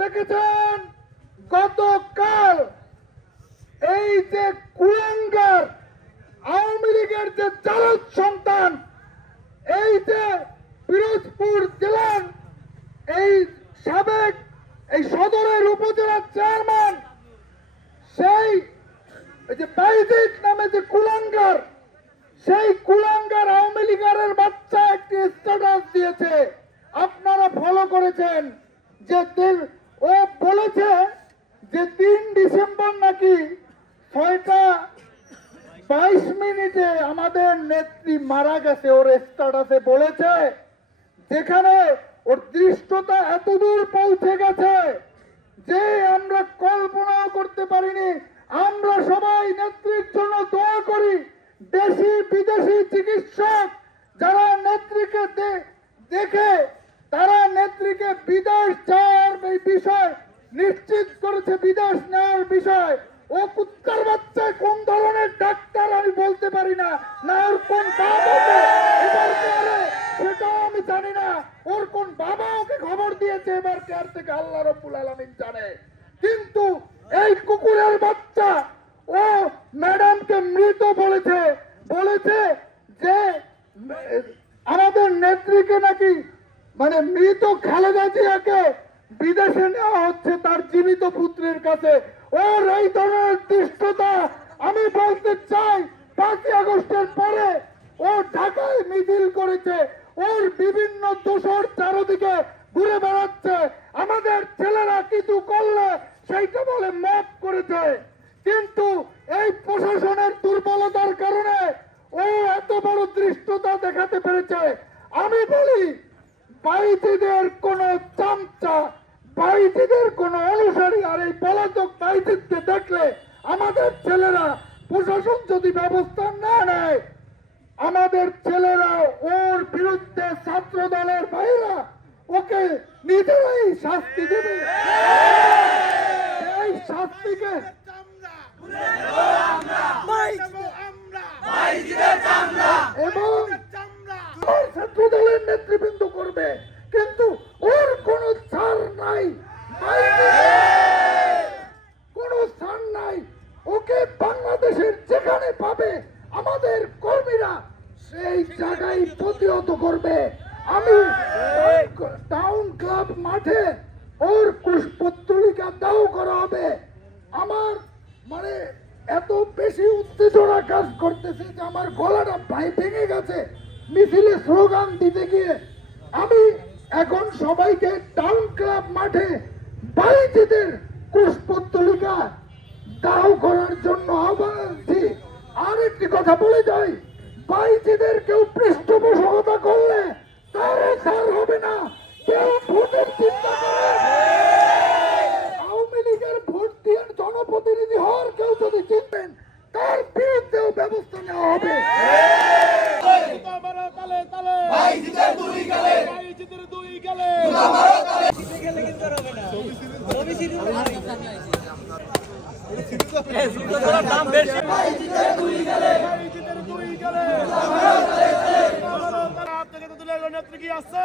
দেখেছেন গতকাল এই যে কুলাঙ্গার আওয়ামী লীগের যে চালক সন্তান, এই যে পিরোজপুর জেলার এই সাবেক এই সদরের উপজেলার চেয়ারম্যান, সেই যে বাইজিদ নামে যে কুলাঙ্গার, সেই কুলাঙ্গার আওয়ামী লীগের বাচ্চা একটি স্ট্যাটাস দিয়েছে, আপনারা ফলো করেছেন। যে ও বলেছে যে 3 ডিসেম্বর নাকি 6:22 আমাদের নেত্রী মারা গেছে। ওর স্ট্যাটাসে বলেছে, যেখানে ওর দৃষ্টতা এতদূর পৌঁছে গেছে যে আমরা কল্পনাও করতে পারিনি। আমরা সবাই নেত্রীর জন্য দোয়া করি। দেশি বিদেশি চিকিৎসক যারা নেত্রীকে দেখে তারা নেত্রীকে বিদেশ যাওয়ার এই বিষয় নিশ্চিত করেছে, বিদেশ নেওয়ার বিষয়। ও কুত্তার বাচ্চা কোন ধরনের ডাক্তার আমি বলতে পারি না, না ওর কোন বাবা এবার সেটাও আমি জানি না, ওর কোন বাবা ওকে খবর দিয়েছে এবার কেয়ার থেকে আল্লাহ রাব্বুল আলামিন জানে। কিন্তু এই কুকুরের বাচ্চা ও ম্যাডামকে মৃত বলেছে, বলেছে যে আমাদের নেত্রীকে নাকি মানে মৃত খালেদা জিয়াকে বিদেশে নেওয়া হচ্ছে তার জীবিত পুত্রের কাছে। ওর এই ধরনের দৃষ্টতা আমি বলতে চাই, 5ই আগস্টের পরে ও ঢাকায় মিছিল করেছে, ওর বিভিন্ন দোষর চারদিকে ঘুরে বেড়াচ্ছে। আমাদের ছেলেরা কিছু করলে সেইটা বলে মাফ করেছে, কিন্তু এই প্রশাসনের দুর্বলতার কারণে ও এত বড় দৃষ্টতা দেখাতে পেরেছে। আমি বলি বাইজিদের কোন চামচা, বাইজিদের কোন অনুসারী আর এই পলাতক বাইজিদকে দেখলে আমাদের ছেলেরা, প্রশাসন যদি ব্যবস্থা না নেয়, আমাদের ছেলেরা ওর বিরুদ্ধে ছাত্র দলের ভাইরা ওকে নিজেরাই শাস্তি দেবে। এই শাস্তিকে এবং ছাত্র দলের নেতৃবৃন্দ করবে, কিন্তু ওর কোন ছাড় নাই, কোন ছাড় নাই। ওকে বাংলাদেশের যেখানে পাবে আমাদের কর্মীরা সেই জায়গায় প্রতিহত করবে। আমি টাউন ক্লাব মাঠে ওর পুষ্পতলিকা দাও করা হবে। আমার মানে এত বেশি উত্তেজনা কাজ করতেছে যে আমার গলাটা ভেঙে গেছে মিছিলে স্লোগান দিতে গিয়ে। আমি এখন সবাইকে টাউন ক্লাব মাঠে বাইজিদের পুষ্পতলিকা দাও করার জন্য আহ্বান জানাচ্ছি। আর একটি কথা বলে যাই, বাইজিদের কেউ পৃষ্ঠপোষকতা করলে তারও ছাড় হবে না। কেউ ভোটের চিন্তা করে আওয়ামী লীগের ভোট দিয়ে জনপ্রতিনিধি হওয়ার কেউ যদি চিনবেন, তার বিরুদ্ধেও ব্যবস্থা নেওয়া হবে। নেত্রী কি আছে?